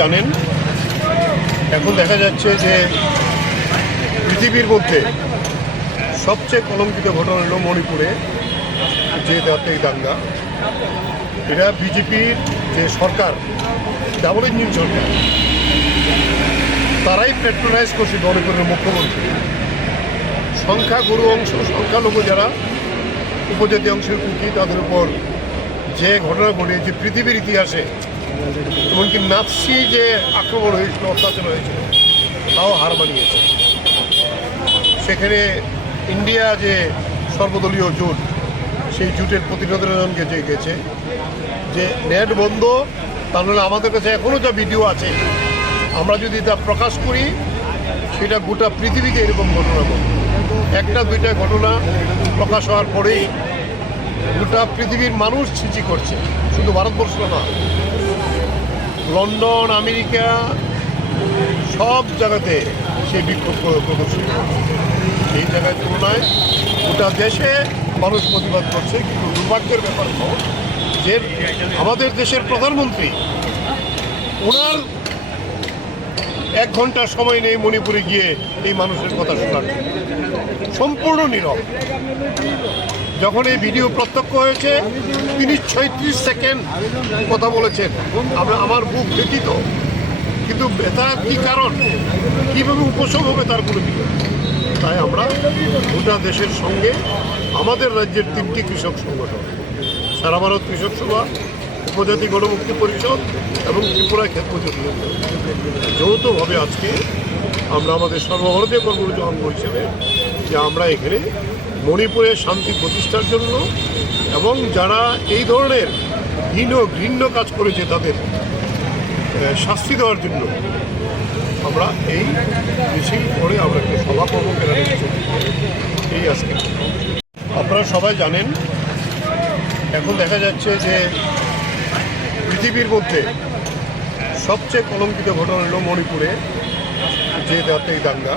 জানেন, এখন দেখা যাচ্ছে যে পৃথিবীর মধ্যে সবচেয়ে কলঙ্কিত ঘটনা হলো মণিপুরে যে জাতীয় দাঙ্গা। এটা বিজেপির যে সরকার, ডাবল ইঞ্জিন সরকার, তারাই পেট্রোলাইজ করছে মণিপুরের মুখ্যমন্ত্রী। সংখ্যাগুরু অংশ, সংখ্যালঘু যারা উপজাতি অংশের কুকি, তাদের উপর যে ঘটনা ঘটিয়েছে পৃথিবীর ইতিহাসে, এমনকি নাৎসি যে আক্রমণ হয়েছিল, অত্যাচার হয়েছিল, তাও হার মানিয়েছে। সেখানে ইন্ডিয়া যে সর্বদলীয় জোট, সেই জোটের প্রতিনিধিজনকে যে গেছে যে নেট বন্ধ, তাহলে আমাদের কাছে এখনও যা ভিডিও আছে, আমরা যদি তা প্রকাশ করি সেটা গোটা পৃথিবীতে এরকম ঘটনা ঘটবে। একটা দুইটা ঘটনা প্রকাশ হওয়ার পরেই গোটা পৃথিবীর মানুষ ছিচি করছে, শুধু ভারতবর্ষ না, লন্ডন, আমেরিকা, সব জায়গাতে সেই বিক্ষোভ প্রদর্শিত। এই জায়গায় তুলনায় গোটা দেশে মানুষ প্রতিবাদ করছে। কিন্তু দুর্ভাগ্যের ব্যাপার যে আমাদের দেশের প্রধানমন্ত্রী, ওনার 1 ঘন্টা সময় নেই মণিপুরে গিয়ে এই মানুষের কথা শোনার জন্য, সম্পূর্ণ নীরব। যখন এই ভিডিও প্রত্যক্ষ হয়েছে, তিনি 36 সেকেন্ড কথা বলেছেন। আমার বুক ব্যথিত, কিন্তু ব্যথা কী কারণ, কীভাবে উপশম হবে তার কোনো কিছু। তাই আমরা গোটা দেশের সঙ্গে আমাদের রাজ্যের 3টি কৃষক সংগঠন, সারা ভারত কৃষক সভা, উপজাতি গণমুক্তি পরিষদ এবং ত্রিপুরা ক্ষেত মজুর ইউনিয়ন, যৌথভাবে আজকে আমরা আমাদের সর্বভারতীয় কর্মসূচি অঙ্গ হিসেবে যে আমরা এখানে মণিপুরে শান্তি প্রতিষ্ঠার জন্য এবং যারা এই ধরনের ঘৃণ্য কাজ করেছে তাদের শাস্তি দেওয়ার জন্য আমরা এই মিছিল করে আমরা একটা সভা করবো। এই আজকে আপনারা সবাই জানেন, এখন দেখা যাচ্ছে যে পৃথিবীর মধ্যে সবচেয়ে কলঙ্কিত ঘটনা হলো মণিপুরে যে জাতীয় দাঙ্গা।